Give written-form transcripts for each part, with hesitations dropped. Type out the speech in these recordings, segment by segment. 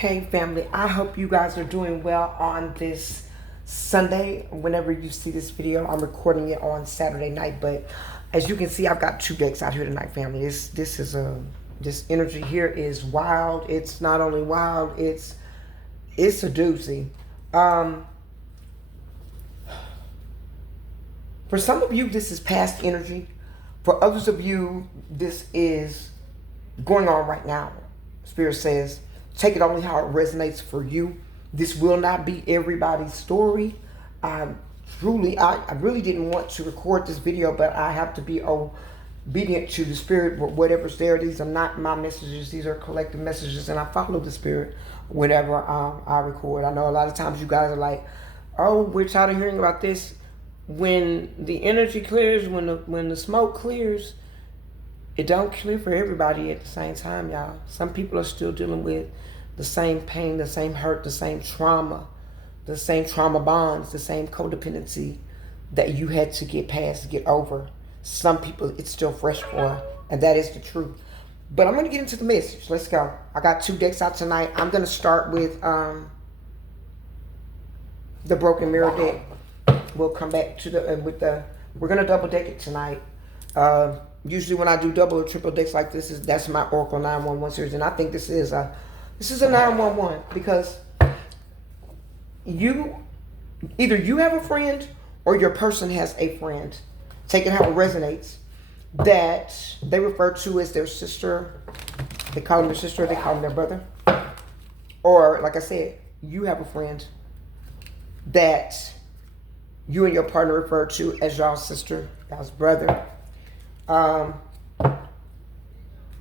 Hey family, I hope you guys are doing well on this Sunday. Whenever you see this video, I'm recording it on Saturday night, but as you can see, I've got two decks out here tonight, family. This energy here is wild. It's not only wild, it's a doozy. For some of you, this is past energy. For others of you, this is going on right now. Spirit says, take it only how it resonates for you. This will not be everybody's story. I really didn't want to record this video, but I have to be obedient to the Spirit. Whatever's there, these are not my messages. These are collective messages, and I follow the Spirit whenever I record. I know a lot of times you guys are like, oh, we're tired of hearing about this. When the energy clears, when the smoke clears, it don't clear for everybody at the same time, y'all. Some people are still dealing with the same pain, the same hurt, the same trauma bonds, the same codependency that you had to get past, get over. Some people, it's still fresh for, and that is the truth. But I'm going to get into the message. Let's go. I got two decks out tonight. I'm going to start with the Broken Mirror deck. We'll come back to we're going to double deck it tonight. Usually when I do double or triple decks like this, that's my Oracle 911 series, and I think this is a 911 because either you have a friend or your person has a friend. Take it how it resonates. That they refer to as their sister. They call them their sister. They call them their brother. Or like I said, you have a friend that you and your partner refer to as y'all's sister, y'all's brother.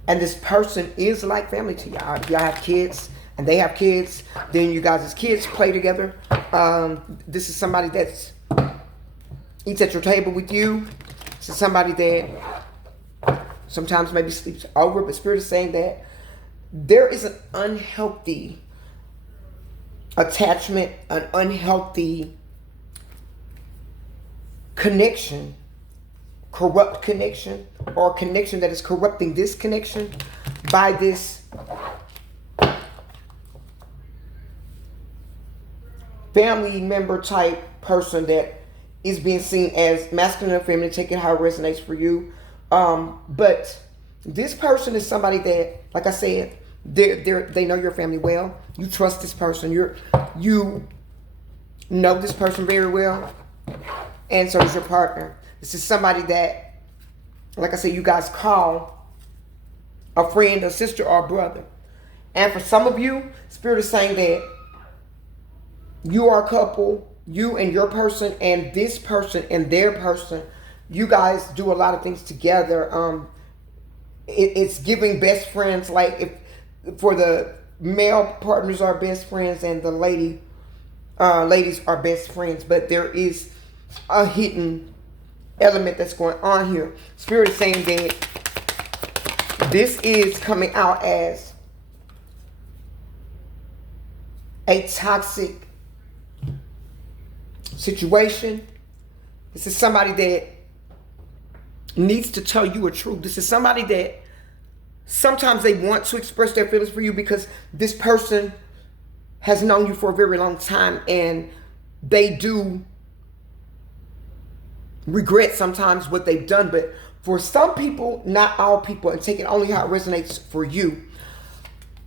And this person is like family to y'all. Y'all have kids and they have kids. Then you guys as kids play together. This is somebody that eats at your table with you. This is somebody that sometimes maybe sleeps over. But Spirit is saying that there is an unhealthy attachment, an unhealthy connection, corrupt connection, or a connection that is corrupting this connection by this family member type person that is being seen as masculine or feminine. Take it how it resonates for you. But this person is somebody that, like I said, they know your family well. You trust this person. You know this person very well, and so is your partner. This is somebody that, like I said, you guys call a friend, a sister, or a brother. And for some of you, Spirit is saying that you are a couple, you and your person, and this person and their person. You guys do a lot of things together. It's giving best friends, like for the male partners are best friends and the ladies are best friends. But there is a hidden element that's going on here. Spirit is saying that this is coming out as a toxic situation. This is somebody that needs to tell you a truth. This is somebody that sometimes they want to express their feelings for you because this person has known you for a very long time, and they do regret sometimes what they've done. But for some people, not all people, and take it only how it resonates for you,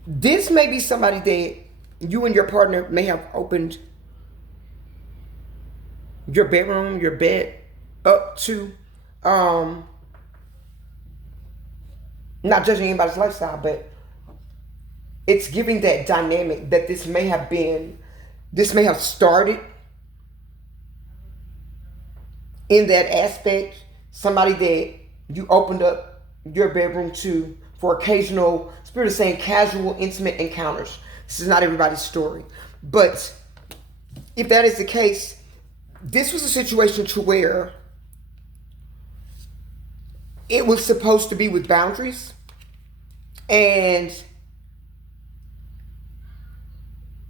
this may be somebody that you and your partner may have opened your bedroom, your bed up to. Not judging anybody's lifestyle, but it's giving that dynamic that this may have started in that aspect. Somebody that you opened up your bedroom to for occasional, Spirit is saying casual, intimate encounters. This is not everybody's story. But if that is the case, this was a situation to where it was supposed to be with boundaries,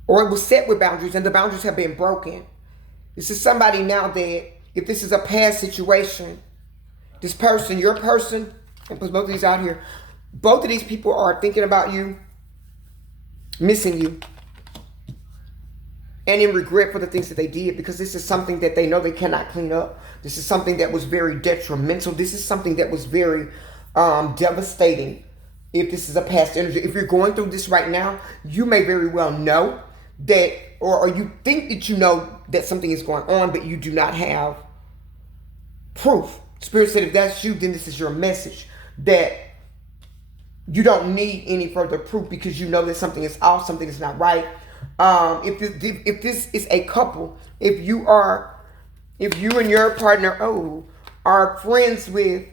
or it was set with boundaries and the boundaries have been broken. This is somebody now that, if this is a past situation, this person, your person, and put both of these out here, both of these people are thinking about you, missing you. and in regret for the things that they did, because this is something that they know they cannot clean up. This is something that was very detrimental. This is something that was very devastating. If this is a past energy, if you're going through this right now, you may very well know that, or you think that you know that something is going on, but you do not have proof. Spirit said if that's you, then this is your message, that you don't need any further proof because you know that something is off, something is not right. If this is a couple, if you and your partner are friends with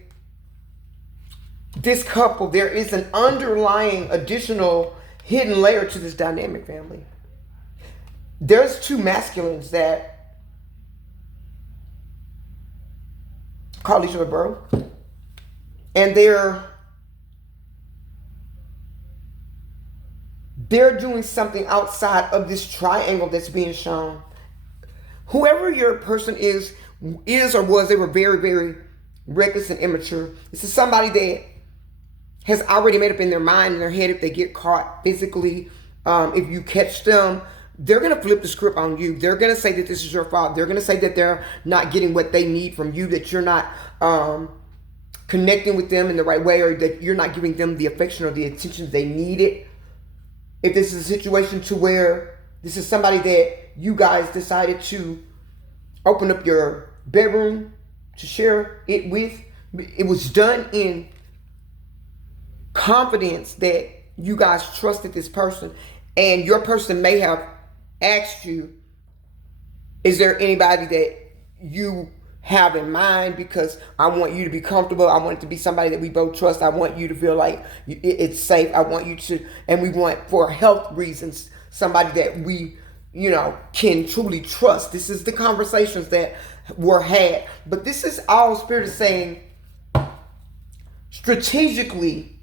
this couple, there is an underlying additional hidden layer to this dynamic, family. There's two masculines that call each other bro, and they're doing something outside of this triangle that's being shown. Whoever your person is or was, they were very, very reckless and immature. This is somebody that has already made up in their mind, in their head, if they get caught physically, if you catch them, they're going to flip the script on you. They're going to say that this is your fault. They're going to say that they're not getting what they need from you, that you're not connecting with them in the right way, or that you're not giving them the affection or the attention they needed. If this is a situation to where this is somebody that you guys decided to open up your bedroom to share it with, it was done in confidence that you guys trusted this person, and your person may have asked you, is there anybody that you have in mind, because I want you to be comfortable, I want it to be somebody that we both trust, I want you to feel like it's safe, I want you to, and we want, for health reasons, somebody that we can truly trust. This is the conversations that were had, but this is all Spirit is saying strategically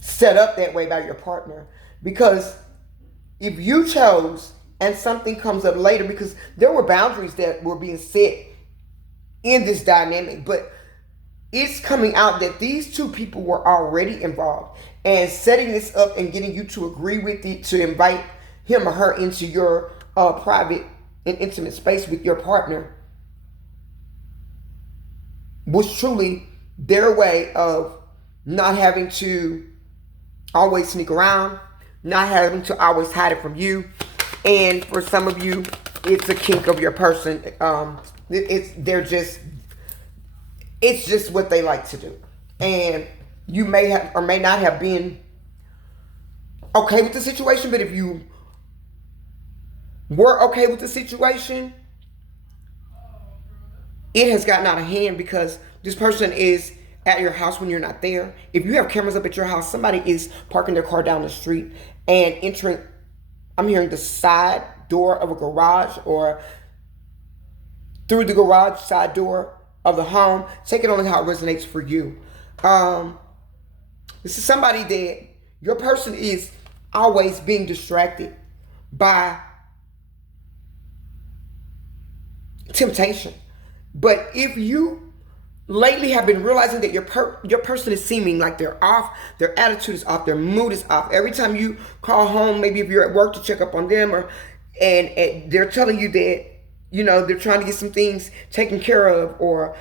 set up that way by your partner. Because if you chose and something comes up later, because there were boundaries that were being set in this dynamic, but it's coming out that these two people were already involved, and setting this up and getting you to agree with it, to invite him or her into your private and intimate space with your partner, was truly their way of not having to always sneak around, not having to always hide it from you. And for some of you, it's a kink of your person. It's just what they like to do. And you may have or may not have been okay with the situation, but if you were okay with the situation, it has gotten out of hand because this person is at your house when you're not there. If you have cameras up at your house, somebody is parking their car down the street and entering, I'm hearing the side door of a garage or through the garage side door of the home. Take it on how it resonates for you. This is somebody that your person is always being distracted by temptation. But if you lately have been realizing that your person is seeming like they're off, their attitude is off, their mood is off. Every time you call home, maybe if you're at work to check up on them, and they're telling you that, they're trying to get some things taken care of, or,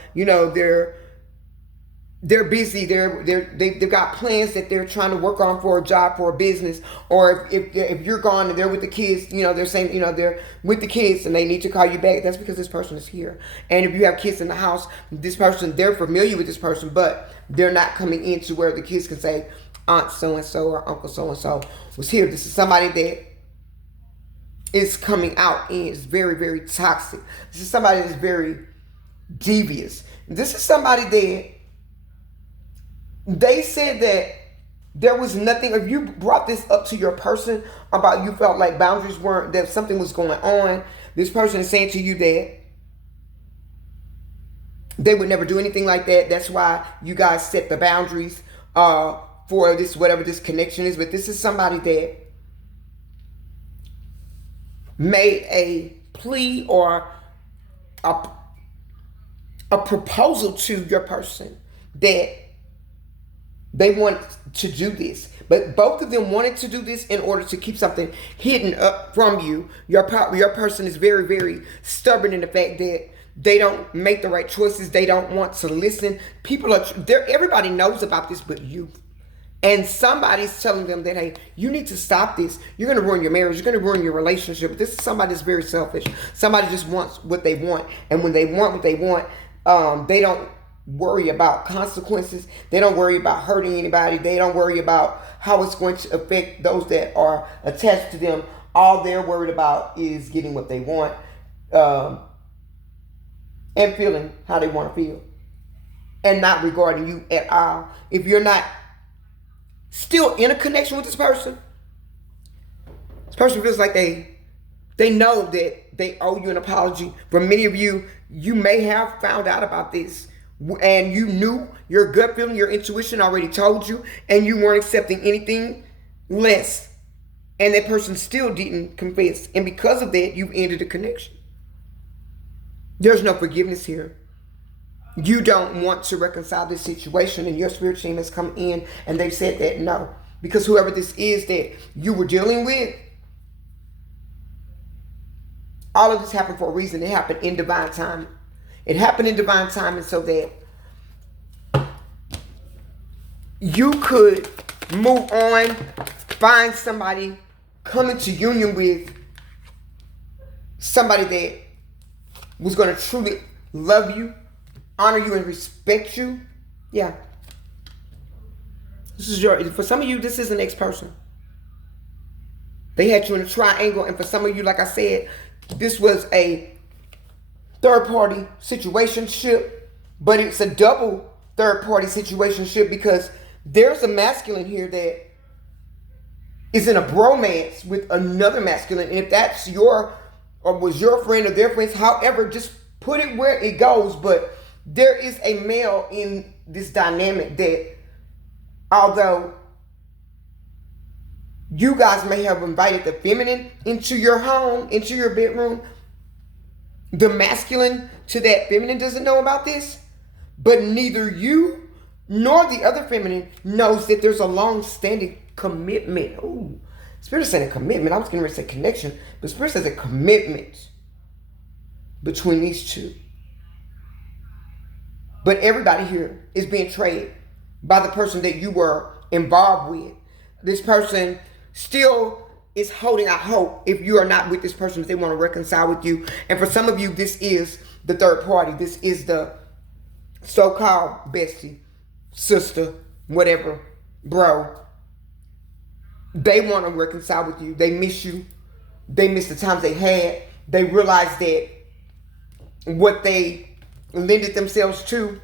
they're busy, they've got plans that they're trying to work on for a job, for a business, or if you're gone and they're with the kids, they're saying, they're with the kids and they need to call you back. That's because this person is here. And if you have kids in the house, this person, they're familiar with this person, but they're not coming into where the kids can say, Aunt so-and-so or Uncle so-and-so was here. This is somebody that is coming out and is very, very toxic. This is somebody that's very devious. This is somebody that they said that there was nothing, if you brought this up to your person about you felt like boundaries weren't, that something was going on, this person is saying to you that they would never do anything like that. That's why you guys set the boundaries for this, whatever this connection is. But this is somebody that made a plea or a proposal to your person that they want to do this. But both of them wanted to do this in order to keep something hidden up from you. Your person is very, very stubborn in the fact that they don't make the right choices. They don't want to listen. People are there. Everybody knows about this but you. And somebody's telling them that, hey, you need to stop this. You're going to ruin your marriage. You're going to ruin your relationship. This is somebody that's very selfish. Somebody just wants what they want. And when they want what they want, they don't worry about consequences. They don't worry about hurting anybody. They don't worry about how it's going to affect those that are attached to them. All they're worried about is getting what they want and feeling how they want to feel. And not regarding you at all. If you're not still in a connection with this person feels like they know that they owe you an apology. For many of you, you may have found out about this and you knew, your gut feeling, your intuition already told you, and you weren't accepting anything less, and that person still didn't confess, and because of that you've ended the connection. There's no forgiveness here. You don't want to reconcile this situation, and your spirit team has come in and they've said that no. Because whoever this is that you were dealing with, all of this happened for a reason. It happened in divine time. It happened in divine time, and so that you could move on, find somebody, come into union with somebody that was going to truly love you, honor you, and respect you. Yeah. For some of you, this is an ex-person. They had you in a triangle, and for some of you, like I said, this was a third-party situationship, but it's a double third-party situationship because there's a masculine here that is in a bromance with another masculine, and if that's was your friend or their friends, however, just put it where it goes, but there is a male in this dynamic that, although you guys may have invited the feminine into your home, into your bedroom, the masculine to that feminine doesn't know about this, but neither you nor the other feminine knows that there's a long-standing commitment. Ooh, Spirit is saying a commitment. I was going to say connection, but Spirit says a commitment between these two. But everybody here is being traded by the person that you were involved with. This person still is holding out hope if you are not with this person, if they want to reconcile with you. And for some of you, this is the third party. This is the so-called bestie, sister, whatever, bro. They want to reconcile with you. They miss you. They miss the times they had. They realize that what they lended themselves to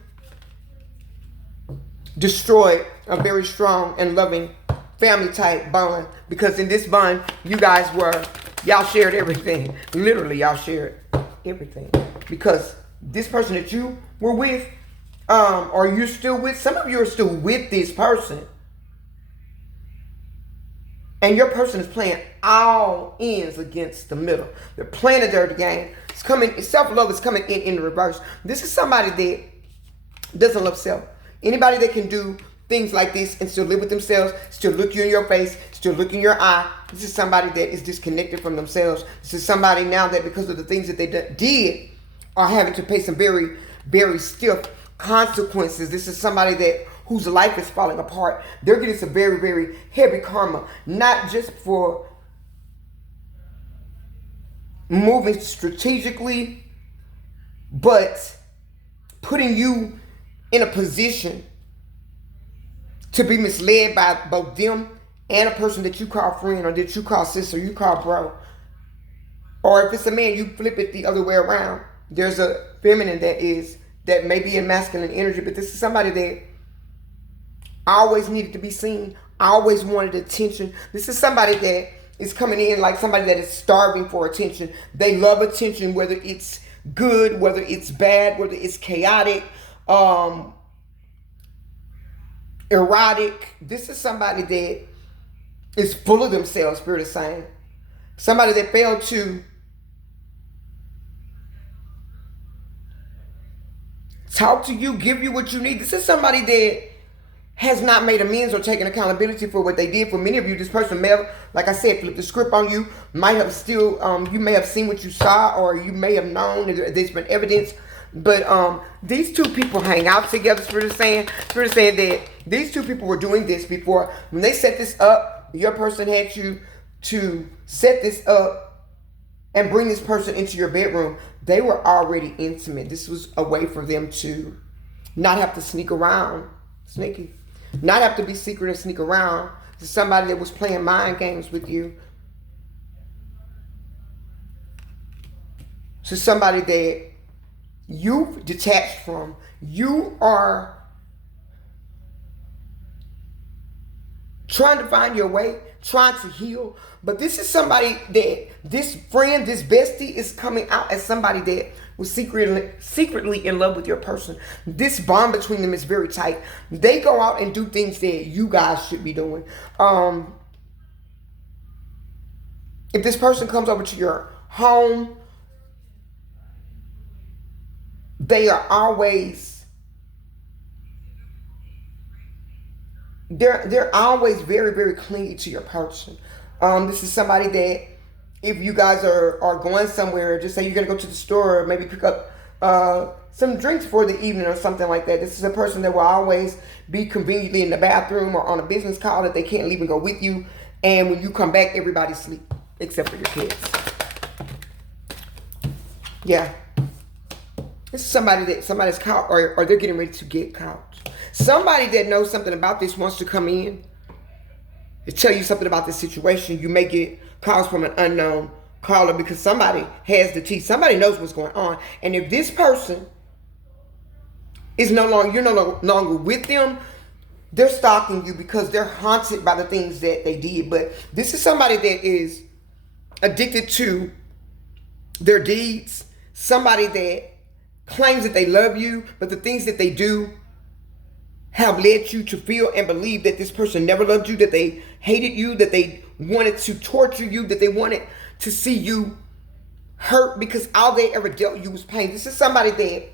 destroyed a very strong and loving family type bond, because in this bond y'all shared everything. Literally, y'all shared everything, because this person that you were with, or you're still with, some of you are still with this person, and your person is playing all ends against the middle. They're playing a dirty game. Self-love is coming in reverse. This is somebody that doesn't love self. Anybody that can do things like this and still live with themselves, still look you in your face, still look in your eye, this is somebody that is disconnected from themselves. This is somebody now that, because of the things that they did, are having to pay some very, very stiff consequences. This is somebody whose life is falling apart. They're getting some very, very heavy karma, not just for moving strategically, but putting you in a position to be misled by both them and a person that you call friend, or that you call sister, you call bro. Or if it's a man, you flip it the other way around. There's a feminine that may be in masculine energy, but this is somebody that always needed to be seen, always wanted attention. This is somebody that is coming in like somebody that is starving for attention. They love attention, whether it's good, whether it's bad, whether it's chaotic, erotic. This is somebody that is full of themselves, Spirit is saying. Somebody that failed to talk to you, give you what you need. This is somebody that has not made amends or taken accountability for what they did. For many of you, this person may have, like I said, flipped the script on you. Might have still, you may have seen what you saw, or you may have known there's been evidence. But these two people hang out together. Spirit is saying that these two people were doing this before. When they set this up, your person had you to set this up and bring this person into your bedroom. They were already intimate. This was a way for them to not have to sneak around, sneaky, not have to be secret and sneak around to somebody that was playing mind games with you, to somebody that you've detached from. You are trying to find your way, trying to heal. But this is somebody that, this friend, this bestie is coming out as somebody that was secretly in love with your person. This bond between them is very tight. They go out and do things that you guys should be doing. If this person comes over to your home, they are always, they're always very, very clingy to your person. This is somebody that, if you guys are going somewhere, just say you're going to go to the store, or maybe pick up some drinks for the evening or something like that. This is a person that will always be conveniently in the bathroom or on a business call that they can't leave and go with you. And when you come back, everybody's asleep except for your kids. Yeah. This is somebody that somebody's caught, or they're getting ready to get caught. Somebody that knows something about this wants to come in and tell you something about this situation. You may get calls from an unknown caller because somebody has the tea. Somebody knows what's going on. And if this person is you're no longer with them, they're stalking you because they're haunted by the things that they did. But this is somebody that is addicted to their deeds. Somebody that claims that they love you, but the things that they do have led you to feel and believe that this person never loved you, that they hated you, that they wanted to torture you, that they wanted to see you hurt because all they ever dealt you was pain. This is somebody that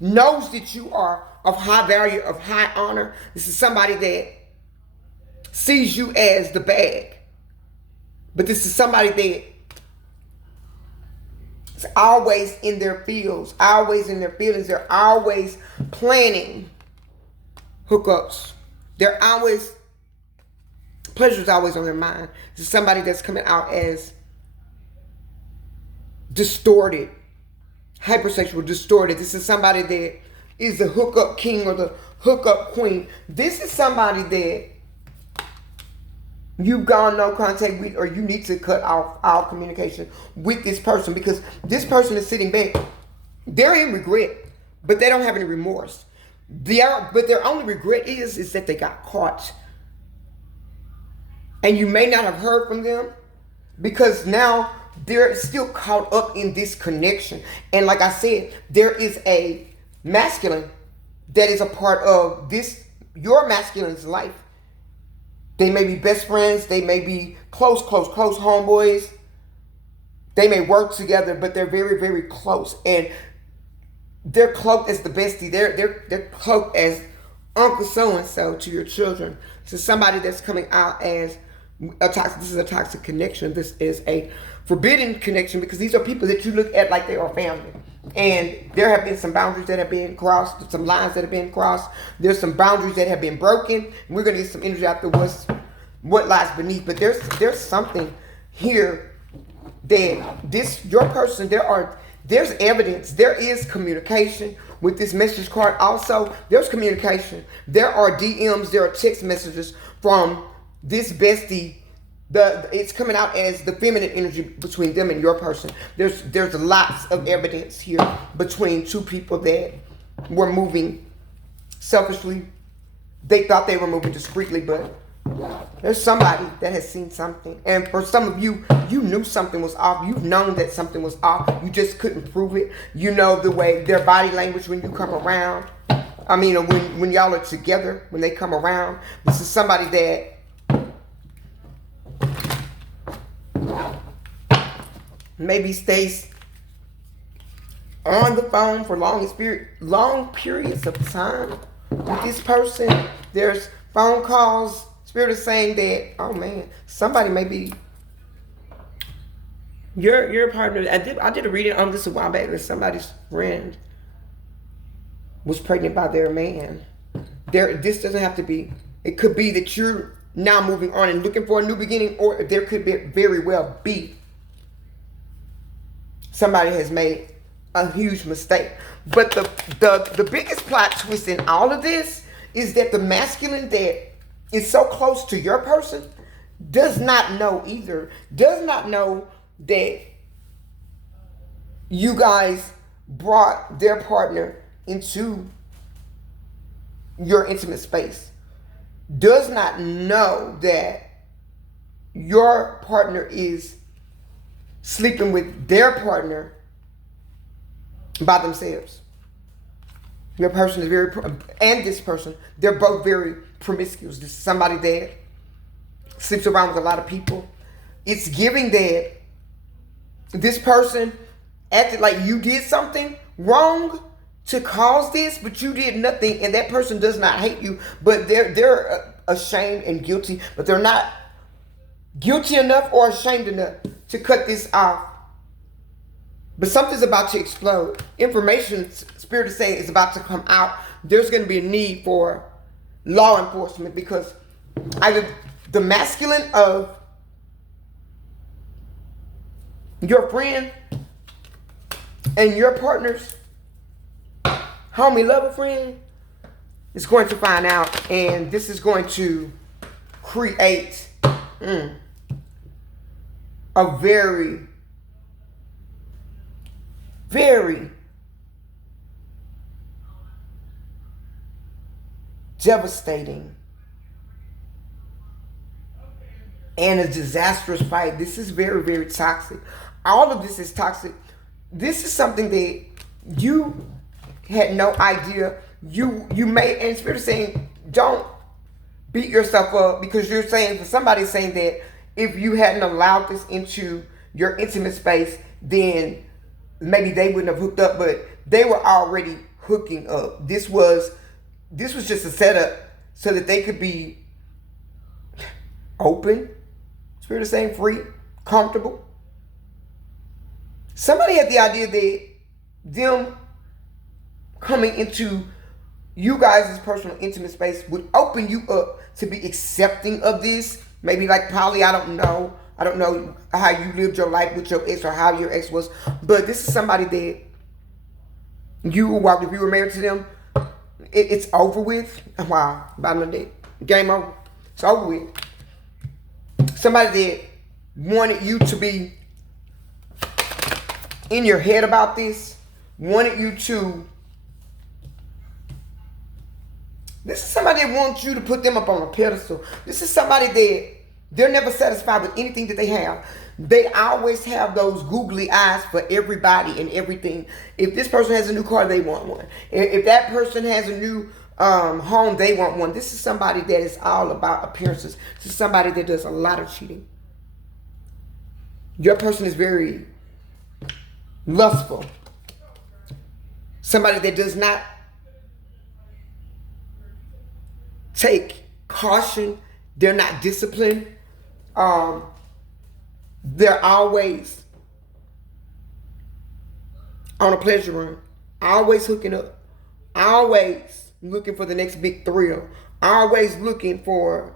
knows that you are of high value, of high honor. This is somebody that sees you as the bag. But this is somebody that is always in their fields, always in their feelings. They're always planning hookups. They're always, pleasure's always on their mind. This is somebody that's coming out as distorted, hypersexual, distorted. This is somebody that is the hookup king or the hookup queen. This is somebody that you've gone no contact with, or you need to cut off all communication with this person, because this person is sitting back. They're in regret, but they don't have any remorse. But their only regret is that they got caught. And you may not have heard from them because now they're still caught up in this connection. And like I said, there is a masculine that is a part of this, your masculine's life. They may be best friends. They may be close homeboys. They may work together, but they're very, very close. And they're cloaked as the bestie. They're cloaked as Uncle so-and-so to your children. To somebody that's coming out as a toxic. This is a toxic connection. This is a forbidden connection, because these are people that you look at like they are family. And there have been some boundaries that have been crossed, some lines that have been crossed. There's some boundaries that have been broken. And we're going to get some energy after what lies beneath. But there's something here that your person, there's evidence. There is communication with this message card. Also, there's communication. There are DMs, there are text messages from this bestie. It's coming out as the feminine energy between them and your person. There's lots of evidence here between two people that were moving selfishly. They thought they were moving discreetly, but there's somebody that has seen something. And for some of you, you knew something was off. You've known that something was off. You just couldn't prove it. You know the way their body language when you come around. I mean, when y'all are together, when they come around. This is somebody that maybe stays on the phone for long periods of time with this person. There's phone calls. Spirit is saying that, oh man, somebody may be your partner. I did a reading on this a while back that somebody's friend was pregnant by their man. This doesn't have to be. It could be that you're now moving on and looking for a new beginning, or there could be very well be somebody has made a huge mistake. But the biggest plot twist in all of this is that the masculine that is so close to your person does not know either. Does not know that you guys brought their partner into your intimate space. Does not know that your partner is sleeping with their partner by themselves. Your person is very, and this person, they're both very promiscuous. This is somebody that sleeps around with a lot of people. It's giving that this person acted like you did something wrong to cause this, but you did nothing, and that person does not hate you, but they're ashamed and guilty, but they're not guilty enough or ashamed enough to cut this off. But something's about to explode. Information, Spirit is saying, is about to come out. There's going to be a need for law enforcement, because either the masculine of your friend and your partner's homie lover friend is going to find out, and this is going to create a very, very devastating and a disastrous fight. This is very, very toxic. All of this is toxic. This is something that you had no idea you made, and Spirit is saying, don't beat yourself up, because you're saying, for somebody saying that if you hadn't allowed this into your intimate space, then maybe they wouldn't have hooked up, but they were already hooking up. This was just a setup so that they could be open, Spirit is saying, free, comfortable. Somebody had the idea that them coming into you guys' personal intimate space would open you up to be accepting of this. Maybe like probably, I don't know how you lived your life with your ex or how your ex was, but this is somebody that if you were married to them, it's over with. Wow, by the day, game over. It's over with. Somebody that wanted you to be in your head about this, wanted you to. This is somebody that wants you to put them up on a pedestal. This is somebody that they're never satisfied with anything that they have. They always have those googly eyes for everybody and everything. If this person has a new car, they want one. If that person has a new home, they want one. This is somebody that is all about appearances. This is somebody that does a lot of cheating. Your person is very lustful. Somebody that does not take caution. They're not disciplined. They're always on a pleasure run. Always hooking up. Always looking for the next big thrill. Always looking for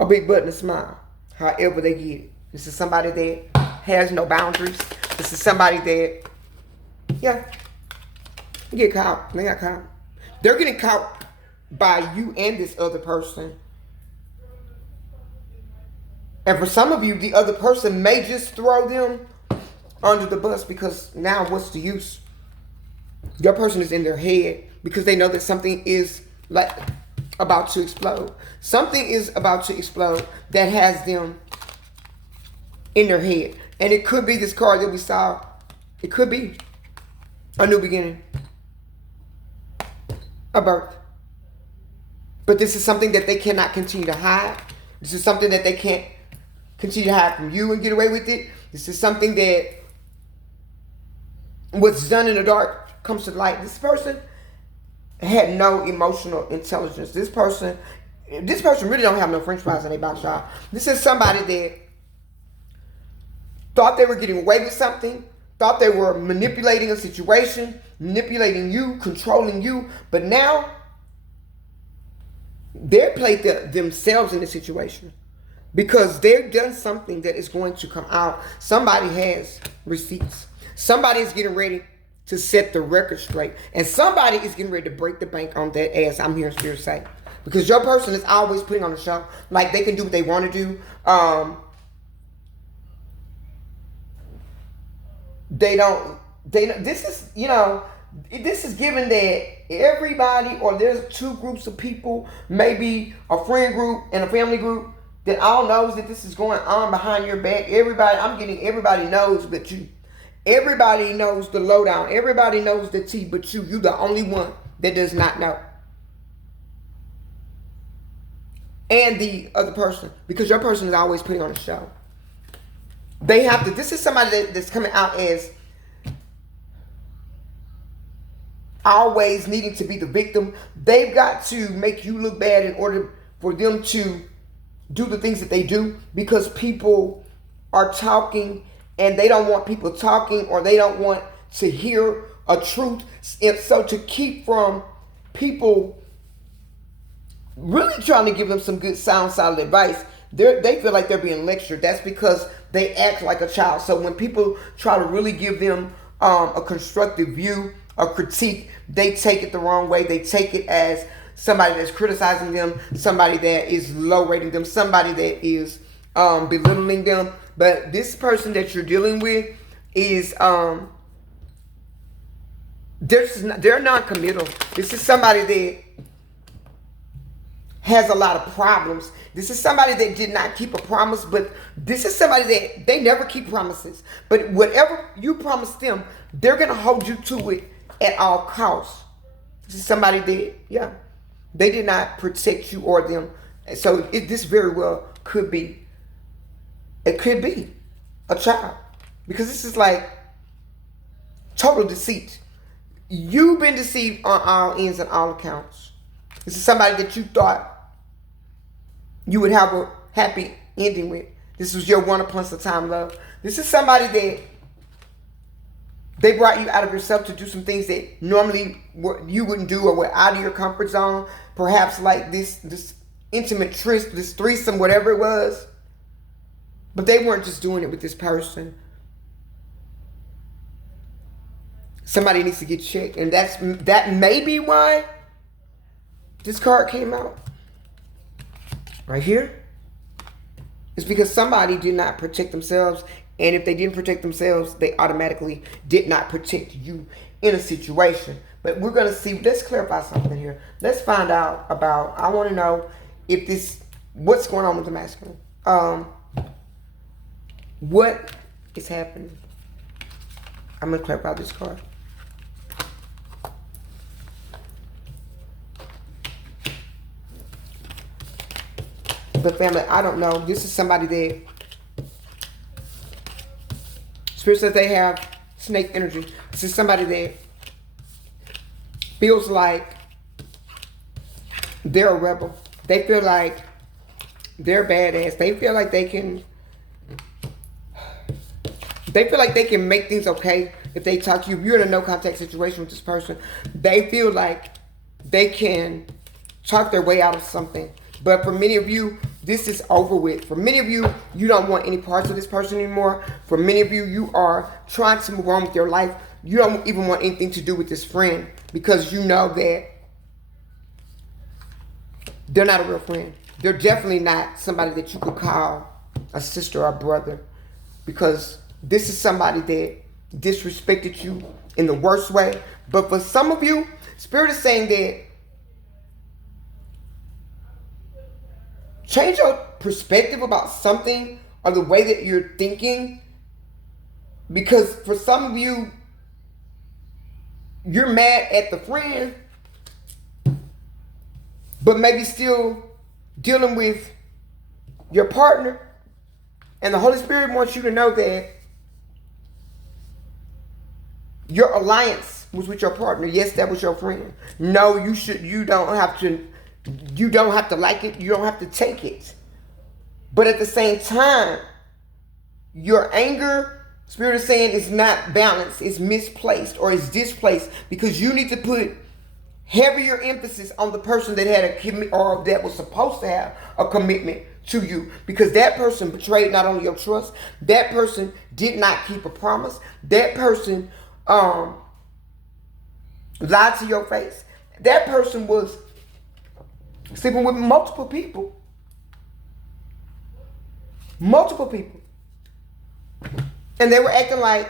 a big butt and a smile. However they get it. This is somebody that has no boundaries. This is somebody that, get caught. They got caught. They're getting caught by you and this other person. And for some of you, the other person may just throw them under the bus, because now what's the use? Your person is in their head because they know that something is like about to explode. Something is about to explode that has them in their head. And it could be this card that we saw. It could be a new beginning, a birth. But this is something that they cannot continue to hide. This is something that they can't continue to hide from you and get away with it. This is something that what's done in the dark comes to the light. This person had no emotional intelligence. This person really don't have no french fries in their box, y'all. This is somebody that thought they were getting away with something, thought they were manipulating a situation, manipulating you, controlling you, but now they're played themselves in the situation because they've done something that is going to come out. Somebody has receipts. Somebody is getting ready to set the record straight. And somebody is getting ready to break the bank on that ass, I'm hearing Spirit say. Because your person is always putting on a show. Like they can do what they want to do. This is, this is given that everybody, or there's two groups of people, maybe a friend group and a family group, that all knows that this is going on behind your back. Everybody knows but you. Everybody knows the lowdown. Everybody knows the tea but you. You're the only one that does not know. And the other person. Because your person is always putting on a show. This is somebody that's coming out as always needing to be the victim. They've got to make you look bad in order for them to do the things that they do, because people are talking and they don't want people talking, or they don't want to hear a truth. And so to keep from people really trying to give them some good sound, solid advice, they feel like they're being lectured. That's because they act like a child. So when people try to really give them a constructive view, a critique, they take it the wrong way. They take it as somebody that's criticizing them, somebody that is low rating them, somebody that is belittling them. But this person that you're dealing with is they're non-committal. This is somebody that has a lot of problems. This is somebody that did not keep a promise, but this is somebody that they never keep promises. But whatever you promise them, they're going to hold you to it at all costs. This is somebody that, they did not protect you or them. So this very well could be a child. Because this is like total deceit. You've been deceived on all ends and all accounts. This is somebody that you thought you would have a happy ending with. This was your one upon a time love. This is somebody that they brought you out of yourself to do some things that normally you wouldn't do, or were out of your comfort zone. Perhaps like this intimate tryst, this threesome, whatever it was. But they weren't just doing it with this person. Somebody needs to get checked. And that may be why this card came out. Right here. It's because somebody did not protect themselves. And if they didn't protect themselves, they automatically did not protect you in a situation. But we're going to see. Let's clarify something here. Let's find out about, I want to know what's going on with the masculine. What is happening? I'm going to clarify this card. But family, I don't know. This is somebody that Spirit says they have snake energy. This is somebody that feels like they're a rebel. They feel like they're badass. They feel like they can make things okay if they talk to you. If you're in a no contact situation with this person, they feel like they can talk their way out of something. But for many of you, this is over with. For many of you, you don't want any parts of this person anymore. For many of you, you are trying to move on with your life. You don't even want anything to do with this friend, because you know that they're not a real friend. They're definitely not somebody that you could call a sister or a brother, because this is somebody that disrespected you in the worst way. But for some of you, Spirit is saying that change your perspective about something, or the way that you're thinking. Because for some of you, you're mad at the friend, but maybe still dealing with your partner. And the Holy Spirit wants you to know that your alliance was with your partner. Yes, that was your friend. No, you don't have to like it. You don't have to take it. But at the same time, your anger, Spirit is saying, is not balanced. It's misplaced or it's displaced because you need to put heavier emphasis on the person that had a commitment or that was supposed to have a commitment to you, because that person betrayed not only your trust, that person did not keep a promise, that person lied to your face, that person was sleeping with multiple people, and they were acting like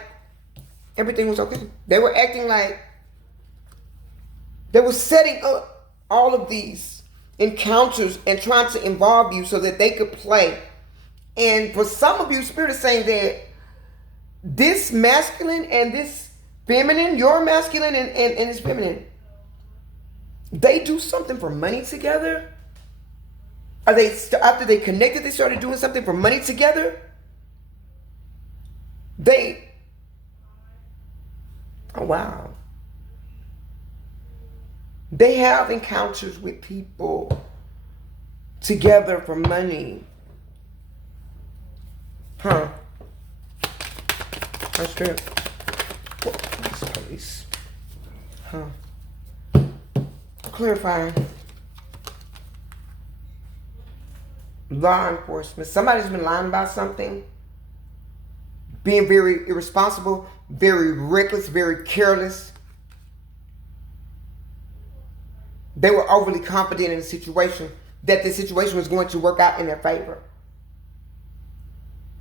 everything was okay. They were acting like they were setting up all of these encounters and trying to involve you so that they could play. And for some of you, Spirit is saying that this masculine and this feminine, your masculine and this feminine, they do something for money together. Are they, after they connected, they started doing something for money together? Oh wow. They have encounters with people together for money. Huh. That's true. What's the police? Huh. Clarifying. Law enforcement. Somebody's been lying about something. Being very irresponsible, very reckless, very careless. They were overly confident in the situation, that the situation was going to work out in their favor.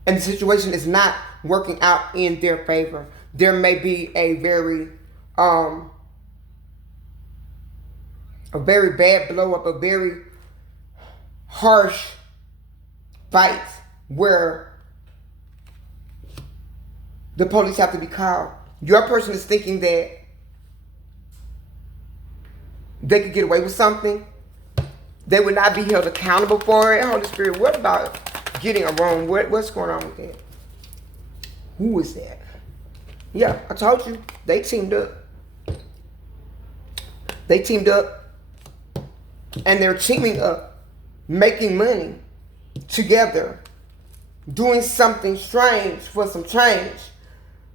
And the situation is not working out in their favor. There may be a very bad blow up, a very harsh fight where the police have to be called. Your person is thinking that they could get away with something. They would not be held accountable for it. Holy Spirit, what about getting a wrong? What's going on with that? Who is that? Yeah, I told you. They teamed up. And they're teaming up, making money together, doing something strange for some change.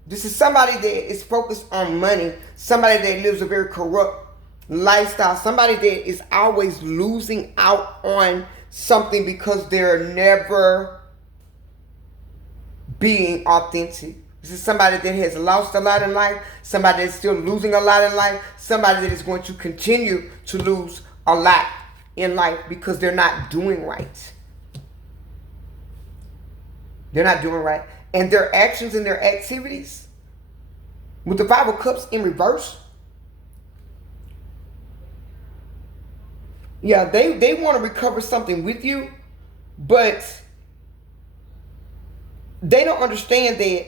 This is somebody that is focused on money, somebody that lives a very corrupt lifestyle, somebody that is always losing out on something because they're never being authentic. This is somebody that has lost a lot in life, somebody that's still losing a lot in life, somebody that is going to continue to lose a lot in life because they're not doing right. They're not doing right. And their actions and their activities, with the Five of Cups in reverse, yeah, they want to recover something with you, but they don't understand that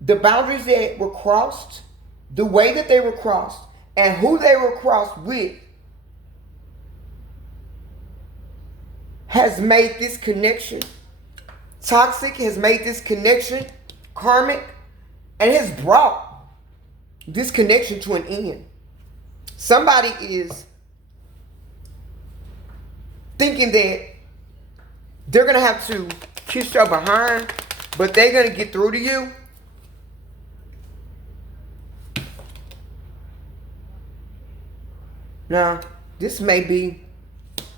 the boundaries that were crossed, the way that they were crossed, and who they were crossed with has made this connection toxic, has made this connection karmic, and has brought this connection to an end. Somebody is thinking that they're going to have to kiss your behind, but they're going to get through to you. Now, this may be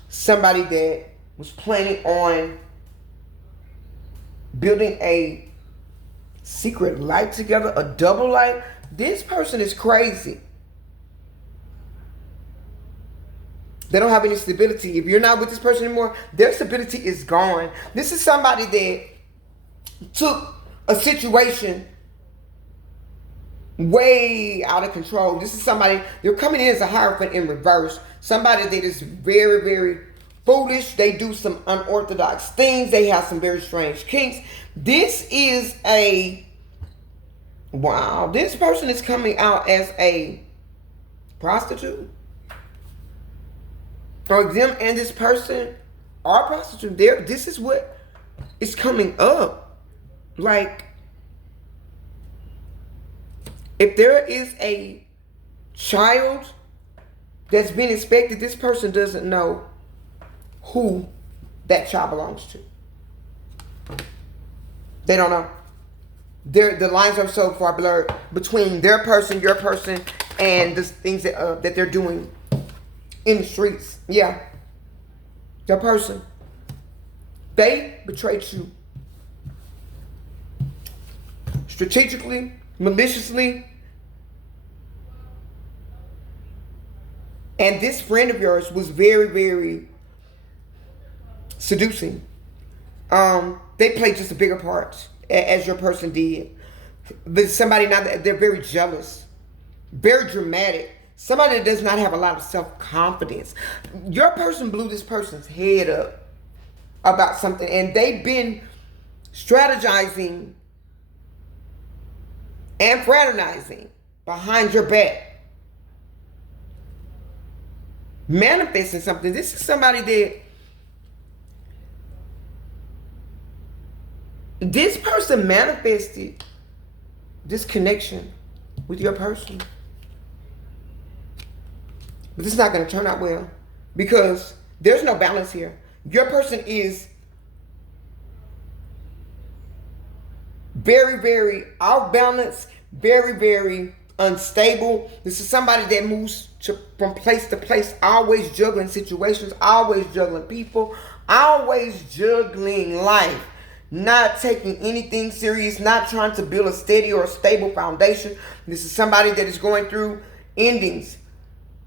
somebody that was planning on building a secret life together, a double life. This person is crazy. They don't have any stability. If you're not with this person anymore, their stability is gone. This is somebody that took a situation way out of control. This is somebody, they're coming in as a Hierophant in reverse. Somebody that is very, very foolish. They do some unorthodox things. They have some very strange kinks. This is wow, this person is coming out as a prostitute. Or them and this person are prostitute. This is what is coming up. Like, if there is a child that's been expected, this person doesn't know who that child belongs to. They don't know. The lines are so far blurred between their person, your person, and the things that they're doing in the streets. Yeah. Their person. They betrayed you. Strategically, maliciously. And this friend of yours was very, very seducing. They played just a bigger part as your person did. But somebody now, they're very jealous, very dramatic. Somebody that does not have a lot of self-confidence. Your person blew this person's head up about something, and they've been strategizing and fraternizing behind your back, manifesting something. This is somebody that this person manifested this connection with your person. But this is not going to turn out well because there's no balance here. Your person is very, very off balance, very, very unstable. This is somebody that moves from place to place, always juggling situations, always juggling people, always juggling life, not taking anything serious, not trying to build a steady or a stable foundation. This is somebody that is going through endings.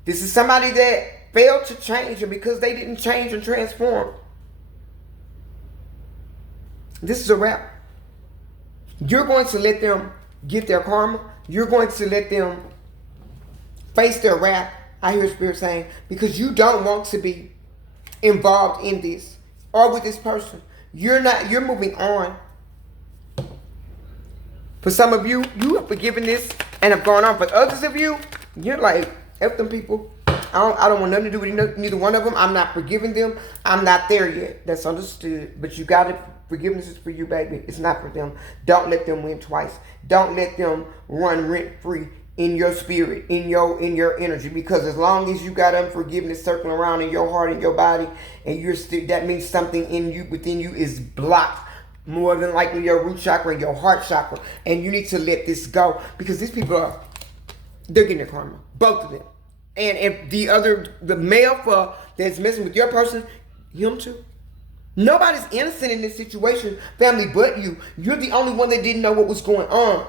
This is somebody that failed to change, and because they didn't change and transform, this is a wrap. You're going to let them get their karma. You're going to let them face their wrath, I hear Spirit saying, because you don't want to be involved in this or with this person. You're moving on. For some of you, you have forgiven this and have gone on. For others of you, you're like, F them people. I don't want nothing to do with neither one of them. I'm not forgiving them. I'm not there yet. That's understood. But you got it. Forgiveness is for you, baby. It's not for them. Don't let them win twice. Don't let them run rent-free in your spirit, in your energy. Because as long as you got unforgiveness circling around in your heart and your body, and you're still, that means something within you is blocked. More than likely your root chakra and your heart chakra. And you need to let this go. Because these people they're getting their karma. Both of them. And if the male that's messing with your person, him too. Nobody's innocent in this situation, family, but you. You're the only one that didn't know what was going on.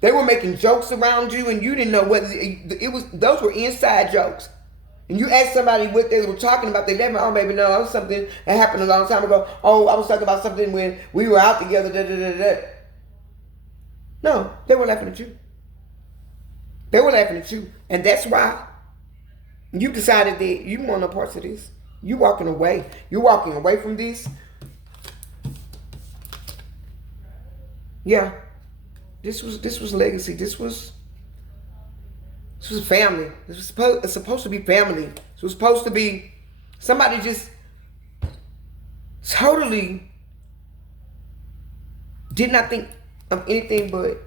They were making jokes around you, and you didn't know whether it was. Those were inside jokes. And you asked somebody what they were talking about. They let me, oh, baby, no, it was something that happened a long time ago. Oh, I was talking about something when we were out together. Da, da, da, da. No, they were laughing at you. They were laughing at you, and that's why you decided that you want no parts of this. You walking away. You're walking away from this. Yeah. This was legacy. This was family. This was supposed to be family. This was supposed to be somebody just totally did not think of anything but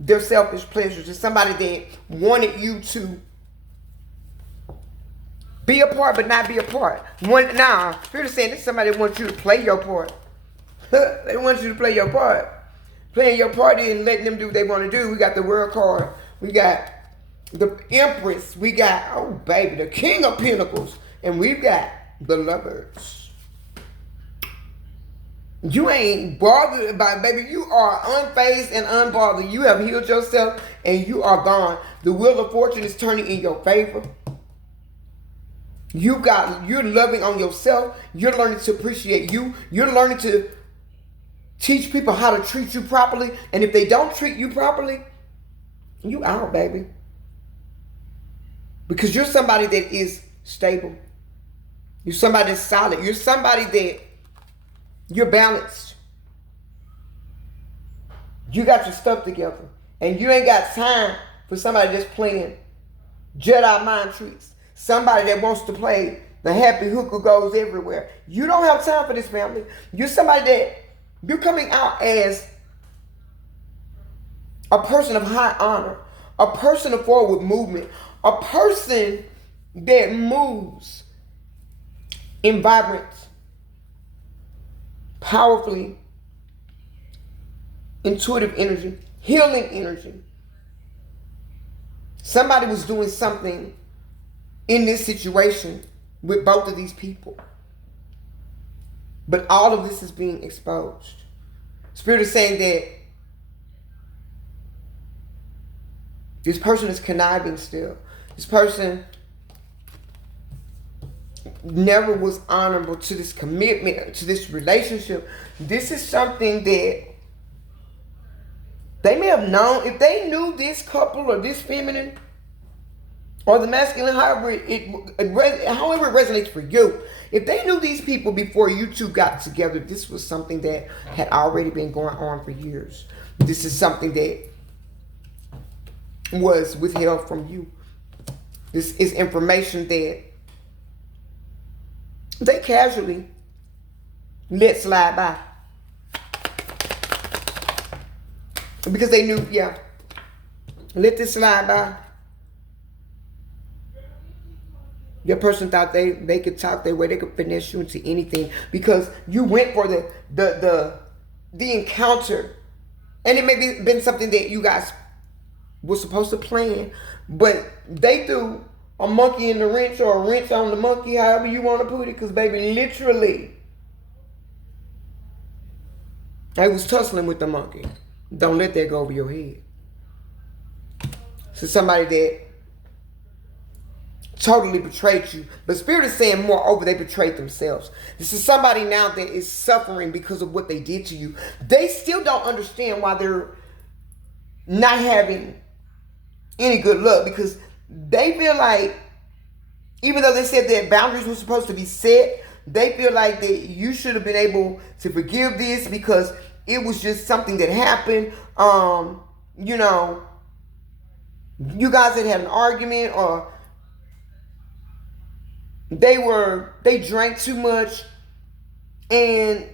their selfish pleasures. Just somebody that wanted you to be a part, but not be a part. Now, you're saying this is somebody that wants you to play your part. They want you to play your part. Playing your part and letting them do what they want to do. We got the World card. We got the Empress. We got, oh baby, the King of Pentacles. And we've got the Lovers. You ain't bothered by, baby. You are unfazed and unbothered. You have healed yourself and you are gone. The wheel of fortune is turning in your favor. You're loving on yourself. You're learning to appreciate you. You're learning to teach people how to treat you properly. And if they don't treat you properly, you out, baby. Because you're somebody that is stable. You're somebody that's solid. You're somebody that you're balanced. You got your stuff together. And you ain't got time for somebody that's playing Jedi mind tricks. Somebody that wants to play the happy hooker goes everywhere. You don't have time for this, family. You're somebody that you're coming out as a person of high honor, a person of forward movement, A person that moves in vibrant, powerfully, intuitive energy, healing energy. Somebody was doing something in this situation with both of these people. But all of this is being exposed. Spirit is saying that this person is conniving still. This person never was honorable to this commitment, to this relationship. This is something that they may have known. If they knew this couple or this feminine or the masculine, however it resonates for you, if they knew these people before you two got together, this was something that had already been going on for years. This is something that was withheld from you. This is information that they casually let slide by. Because they knew, let this slide by. Your person thought they could talk their way, they could finesse you into anything because you went for the encounter. And it may be been something that you guys were supposed to plan, but they threw a monkey in the wrench or a wrench on the monkey, however you want to put it, because baby, literally, I was tussling with the monkey. Don't let that go over your head. So somebody that totally betrayed you. But Spirit is saying moreover, they betrayed themselves. This is somebody now that is suffering because of what they did to you. They still don't understand why they're not having any good luck, because they feel like, even though they said that boundaries were supposed to be set, they feel like that you should have been able to forgive this because it was just something that happened. You know, you guys had an argument, or they drank too much, and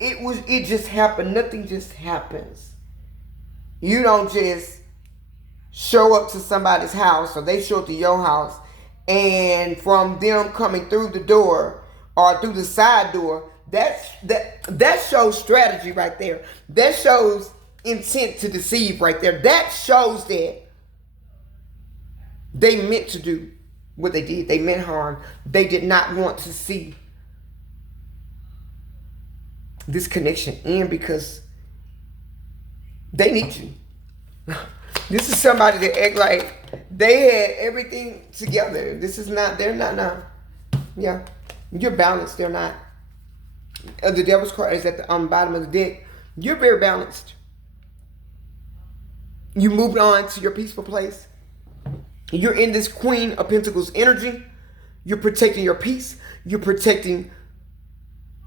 it just happened. Nothing just happens. You don't just show up to somebody's house, or they show up to your house, and from them coming through the door or through the side door, that shows strategy right there. That shows intent to deceive right there. That shows that they meant to do what they did. They meant harm. They did not want to see this connection end because they need you. This is somebody that act like they had everything together. This is not, they're not now. Yeah. You're balanced. They're not. The devil's card is at the bottom of the deck. You're very balanced. You moved on to your peaceful place. You're in this Queen of Pentacles energy. You're protecting your peace. You're protecting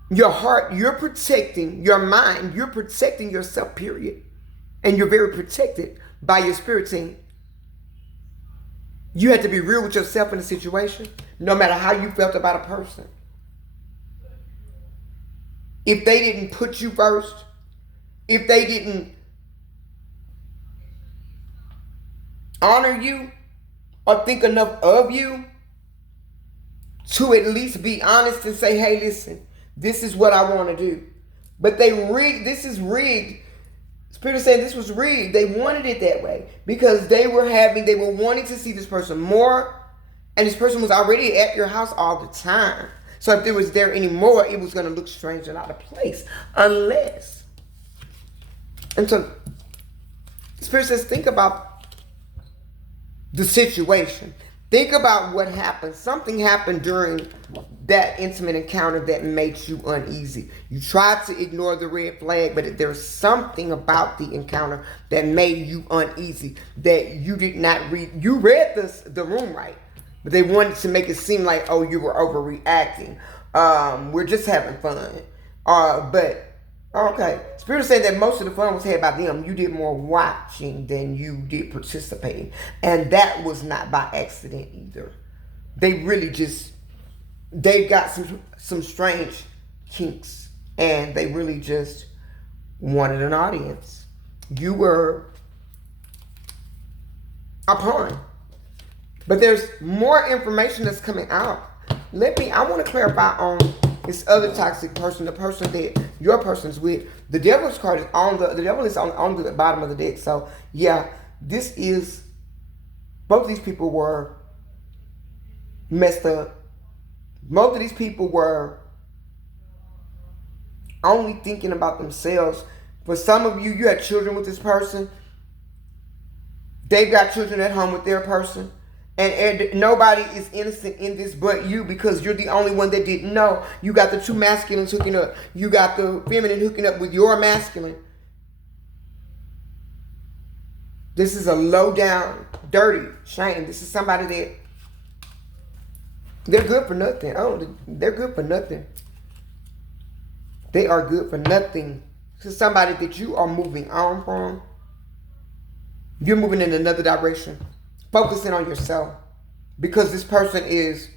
your heart. You're protecting your mind. You're protecting yourself, period. And you're very protected by your spirit team. You had to be real with yourself in a situation, no matter how you felt about a person. If they didn't put you first, if they didn't honor you or think enough of you to at least be honest and say, hey, listen, this is what I want to do. But this is rigged. Spirit is saying this was rigged. They wanted it that way because they were wanting to see this person more, and this person was already at your house all the time. So if there was there anymore, it was going to look strange and out of place. Unless. And so Spirit says, think about the situation. Think about what happened. Something happened during that intimate encounter that made you uneasy. You tried to ignore the red flag, but there's something about the encounter that made you uneasy that you did not read. You read the room right, but they wanted to make it seem like, oh, you were overreacting. We're just having fun. But okay. Spirit said that most of the fun was had by them. You did more watching than you did participating. And that was not by accident either. They really just, they got some strange kinks. And they really just wanted an audience. You were a pawn. But there's more information that's coming out. I want to clarify on this other toxic person, the person that your person's with. The devil's card is the devil is on the bottom of the deck. So yeah, both of these people were messed up. Most of these people were only thinking about themselves. For some of you, you had children with this person. They've got children at home with their person. And nobody is innocent in this but you, because you're the only one that didn't know. You got the two masculines hooking up. You got the feminine hooking up with your masculine. This is a low down, dirty shame. This is somebody that they're good for nothing. Oh, they're good for nothing. They are good for nothing. This is somebody that you are moving on from. You're moving in another direction. Focusing on yourself, because this person is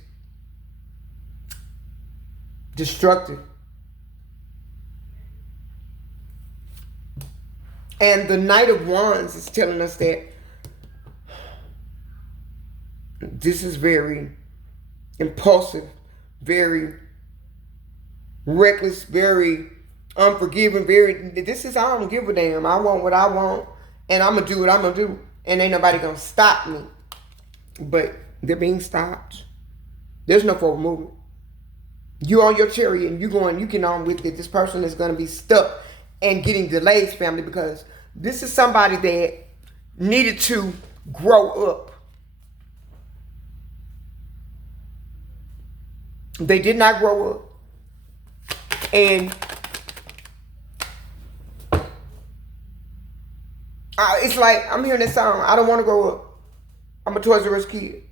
destructive. And the Knight of Wands is telling us that this is very impulsive, very reckless, very unforgiving, this is, I don't give a damn. I want what I want, and I'm going to do what I'm going to do. And ain't nobody gonna stop me. But they're being stopped. There's no forward movement. You on your chariot and you get on with it. This person is gonna be stuck and getting delays, family, because this is somebody that needed to grow up. They did not grow up. And it's like, I'm hearing this song, I don't want to grow up. I'm a Toys R Us kid.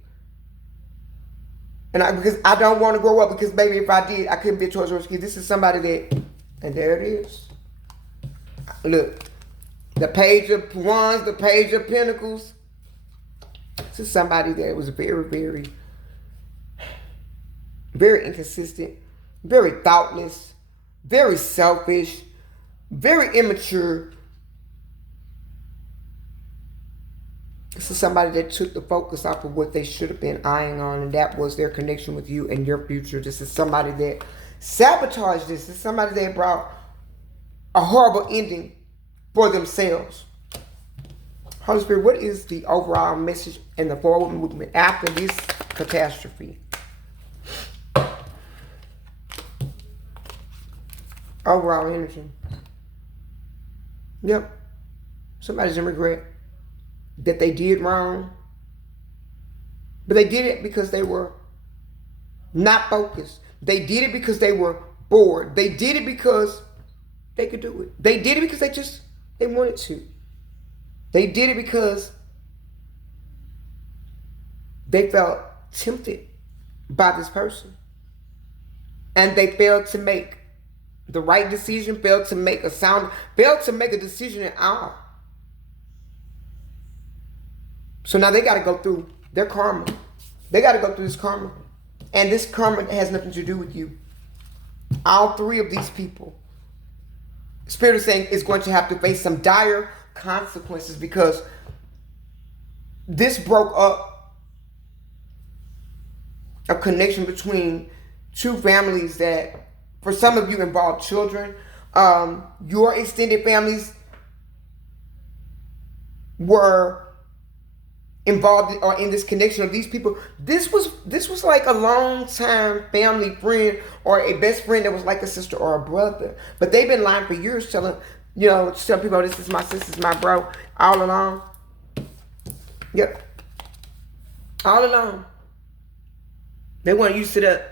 Because I don't want to grow up, because maybe if I did, I couldn't be a Toys R Us kid. This is somebody that, and there it is. Look, the Page of Wands, the Page of Pentacles. This is somebody that was very, very, very inconsistent, very thoughtless, very selfish, very immature. This is somebody that took the focus off of what they should have been eyeing on, and that was their connection with you and your future. This is somebody that sabotaged this. This is somebody that brought a horrible ending for themselves. Holy Spirit, what is the overall message and the forward movement after this catastrophe? Overall energy. Yep. Somebody's in regret that they did wrong. But they did it because they were not focused. They did it because they were bored. They did it because they could do it. They did it because they wanted to. They did it because they felt tempted by this person. And they failed to make the right decision, failed to make a decision at all. So now they got to go through their karma. They got to go through this karma. And this karma has nothing to do with you. All three of these people, Spirit is saying, is going to have to face some dire consequences, because this broke up a connection between two families that, for some of you, involved children. Your extended families were involved or in this connection of these people. This was like a long time family friend, or a best friend that was like a sister or a brother. But they've been lying for years, telling people, oh, this is my sister, this is my bro, all along. Yep. All along. They want you to sit up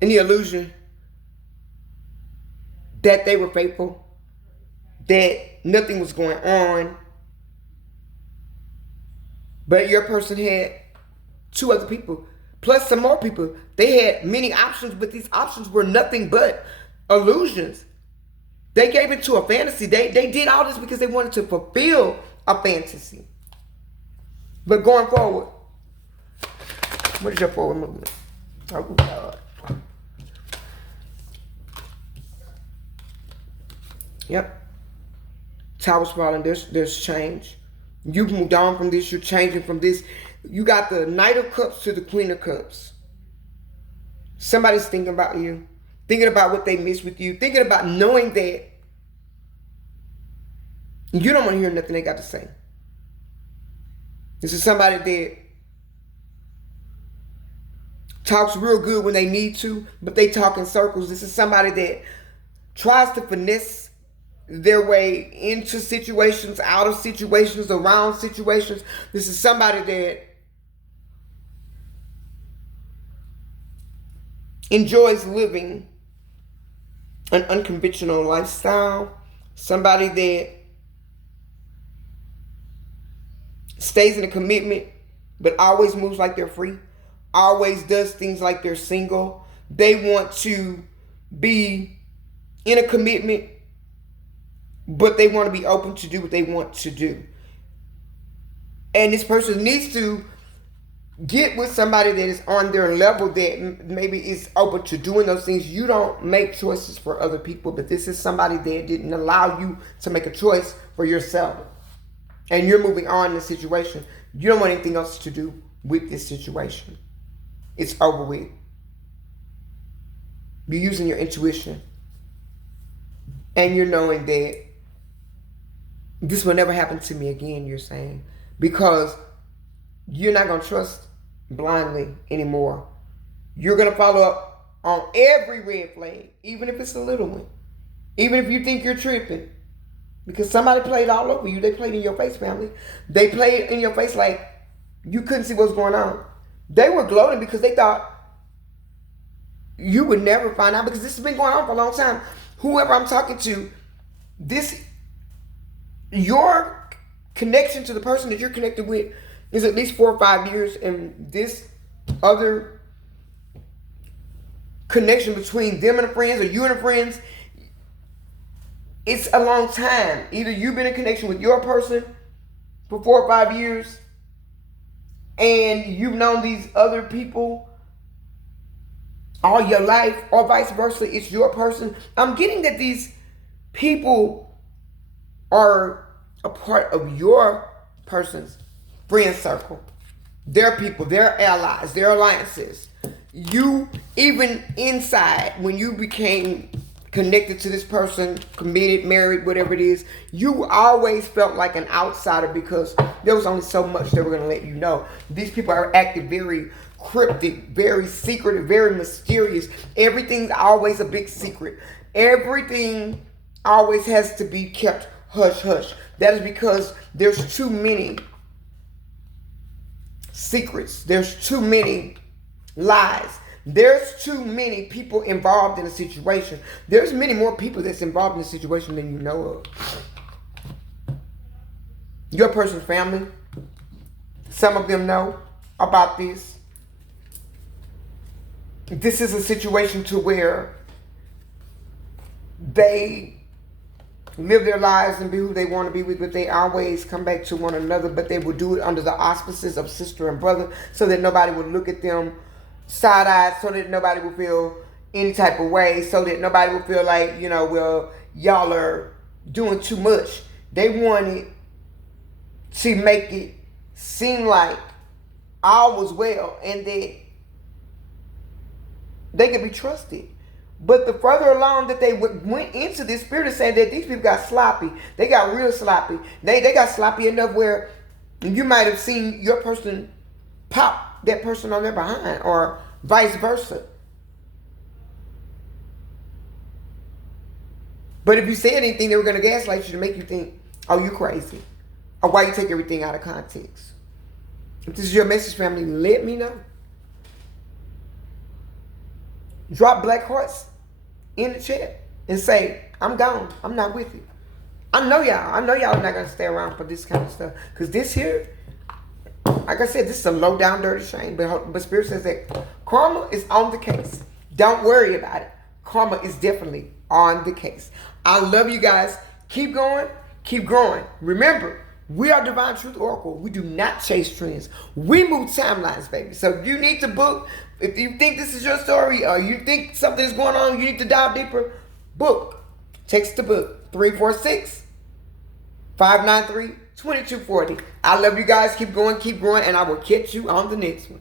in the illusion that they were faithful, that nothing was going on. But your person had two other people, plus some more people. They had many options, but these options were nothing but illusions. They gave it to a fantasy. They did all this because they wanted to fulfill a fantasy. But going forward, what is your forward movement? Oh, God. Yep. Towers falling. There's change. You've moved on from this. You're changing from this. You got the Knight of Cups to the Queen of Cups. Somebody's thinking about you. Thinking about what they missed with you. Thinking about knowing that you don't want to hear nothing they got to say. This is somebody that talks real good when they need to, but they talk in circles. This is somebody that tries to finesse their way into situations, out of situations, around situations. This is somebody that enjoys living an unconventional lifestyle. Somebody that stays in a commitment, but always moves like they're free. Always does things like they're single. They want to be in a commitment, but they want to be open to do what they want to do. And this person needs to get with somebody that is on their level, that maybe is open to doing those things. You don't make choices for other people, but this is somebody that didn't allow you to make a choice for yourself. And you're moving on in the situation. You don't want anything else to do with this situation. It's over with. You're using your intuition. And you're knowing that this will never happen to me again, you're saying. Because you're not going to trust blindly anymore. You're going to follow up on every red flag, even if it's a little one. Even if you think you're tripping. Because somebody played all over you. They played in your face, family. They played in your face like you couldn't see what's going on. They were gloating because they thought you would never find out, because this has been going on for a long time. Whoever I'm talking to, your connection to the person that you're connected with is at least 4 or 5 years, and this other connection between them and the friends, or you and the friends, it's a long time. Either you've been in connection with your person for 4 or 5 years, and you've known these other people all your life, or vice versa, it's your person. I'm getting that these people are a part of your person's friend circle. Their people, their allies, their alliances. You, even inside, when you became connected to this person, committed, married, whatever it is, you always felt like an outsider because there was only so much they were going to let you know. These people are acting very cryptic, very secretive, very mysterious. Everything's always a big secret. Everything always has to be kept hush hush. That is because there's too many secrets. There's too many lies. There's too many people involved in a situation. There's many more people that's involved in a situation than you know of. Your person's family, some of them know about this. This is a situation to where they live their lives and be who they want to be with, but they always come back to one another, but they will do it under the auspices of sister and brother, so that nobody would look at them side-eyed, so that nobody will feel any type of way, so that nobody will feel like, well, y'all are doing too much. They wanted to make it seem like all was well and that they could be trusted. But the further along that they went into this, Spirit is saying that these people got sloppy. They got real sloppy. They got sloppy enough where you might have seen your person pop that person on their behind, or vice versa. But if you said anything, they were going to gaslight you to make you think, oh, you crazy, or why you take everything out of context. If this is your message, family, let me know. Drop black hearts in the chat and say, I'm gone. I'm not with you. I know y'all are not going to stay around for this kind of stuff. Because this here, like I said, this is a low down dirty shame. But Spirit says that karma is on the case. Don't worry about it. Karma is definitely on the case. I love you guys. Keep going. Keep growing. Remember, we are Divine Truth Oracle. We do not chase trends. We move timelines, baby. So if you need to book, if you think this is your story, or you think something is going on, you need to dive deeper, book. Text the book 346-593 2240. I love you guys. Keep going, keep growing, and I will catch you on the next one.